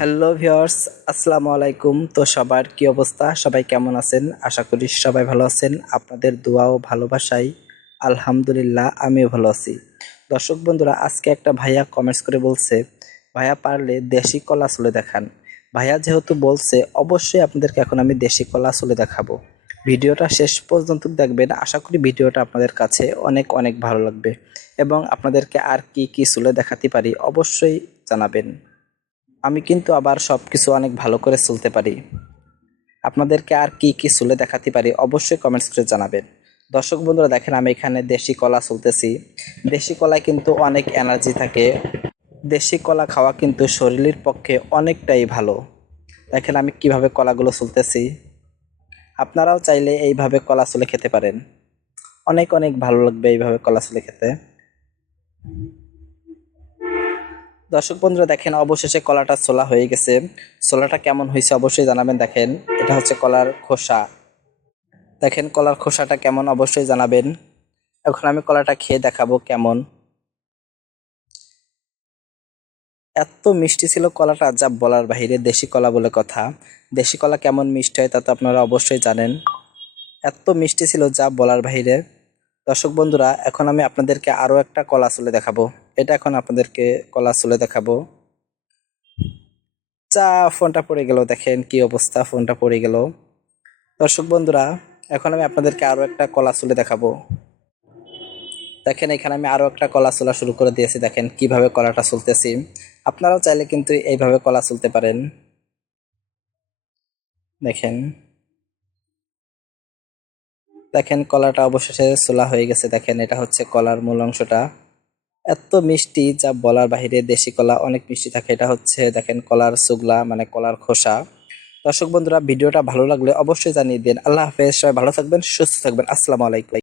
Hello viewers, আসসালামু আলাইকুম। তো সবার কি অবস্থা? সবাই কেমন আছেন? আশা করি সবাই ভালো আছেন। আপনাদের দোয়া ও ভালোবাসায় আলহামদুলিল্লাহ আমিও ভালো আছি। দর্শক বন্ধুরা, আজকে একটা ভাইয়া কমেন্টস করে বলছে, ভাইয়া পারলে দেশি কলা চুলে দেখান। ভাইয়া যেহেতু বলছে, অবশ্যই আপনাদেরকে এখন আমি দেশি কলা চুলে দেখাবো। ভিডিওটা শেষ পর্যন্ত দেখবেন। আশা করি ভিডিওটা আপনাদের কাছে অনেক অনেক ভালো লাগবে এবং আপনাদেরকে আর কি কি চুলে দেখাতে পারি অবশ্যই জানাবেন। আমি কিন্তু আবার সবকিছু অনেক ভালো করে চলতে পারি। আপনাদেরকে আর কি কি চুলে দেখাতে পারি অবশ্যই কমেন্টস করে জানাবেন। দর্শক বন্ধুরা, দেখেন আমি এখানে দেশি কলা চলতেছি। দেশি কলায় কিন্তু অনেক এনার্জি থাকে। দেশি কলা খাওয়া কিন্তু শরীরের পক্ষে অনেকটাই ভালো। দেখেন আমি কিভাবে কলাগুলো চলতেছি। আপনারাও চাইলে এইভাবে কলা চুলে খেতে পারেন। অনেক অনেক ভালো লাগবে এইভাবে কলা চুলে খেতে। দর্শক বন্ধুরা, দেখেন অবশেষে কলাটা ছোলা হয়ে গেছে। ছোলাটা কেমন হয়েছে অবশ্যই জানাবেন। দেখেন এটা হচ্ছে কলার খোসা। দেখেন কলার খোসাটা কেমন অবশ্যই জানাবেন। এখন আমি কলাটা খেয়ে দেখাবো কেমন। এত মিষ্টি ছিল কলাটা, যা বলার বাহিরে। দেশি কলা বলে কথা। দেশি কলা কেমন মিষ্টি হয় তা তো আপনারা অবশ্যই জানেন। এত মিষ্টি ছিল যা বলার বাহিরে। দর্শক বন্ধুরা, এখন আমি আপনাদেরকে আরো একটা কলা চুলে দেখাবো। এটা এখন আপনাদেরকে কলা চুলে দেখাবো। চা, ফোনটা পড়ে গেল। দেখেন কি অবস্থা, ফোনটা পড়ে গেল। দর্শক বন্ধুরা, এখন আমি আপনাদেরকে আরো একটা কলা চুলে দেখাবো। দেখেন এখানে আমি আরো একটা কলা চুলা শুরু করে দিয়েছি। দেখেন কিভাবে কলাটা চুলতেছি। আপনারাও চাইলে কিন্তু এইভাবে কলা চুলতে পারেন। দেখেন দেখেন কলাটা অবশেষে চুলা হয়ে গেছে। দেখেন এটা হচ্ছে কলার মূল অংশটা। এত মিষ্টি যা বলার বাহিরে। দেশি কলা অনেক মিষ্টি থাকে। এটা হচ্ছে দেখেন কলার সুগলা, মানে কলার খোসা। দর্শক বন্ধুরা, ভিডিওটা ভালো লাগলে অবশ্যই জানিয়ে দিন। আল্লাহ হাফেজ, সবাই ভালো থাকবেন, সুস্থ থাকবেন। আসসালামু আলাইকুম।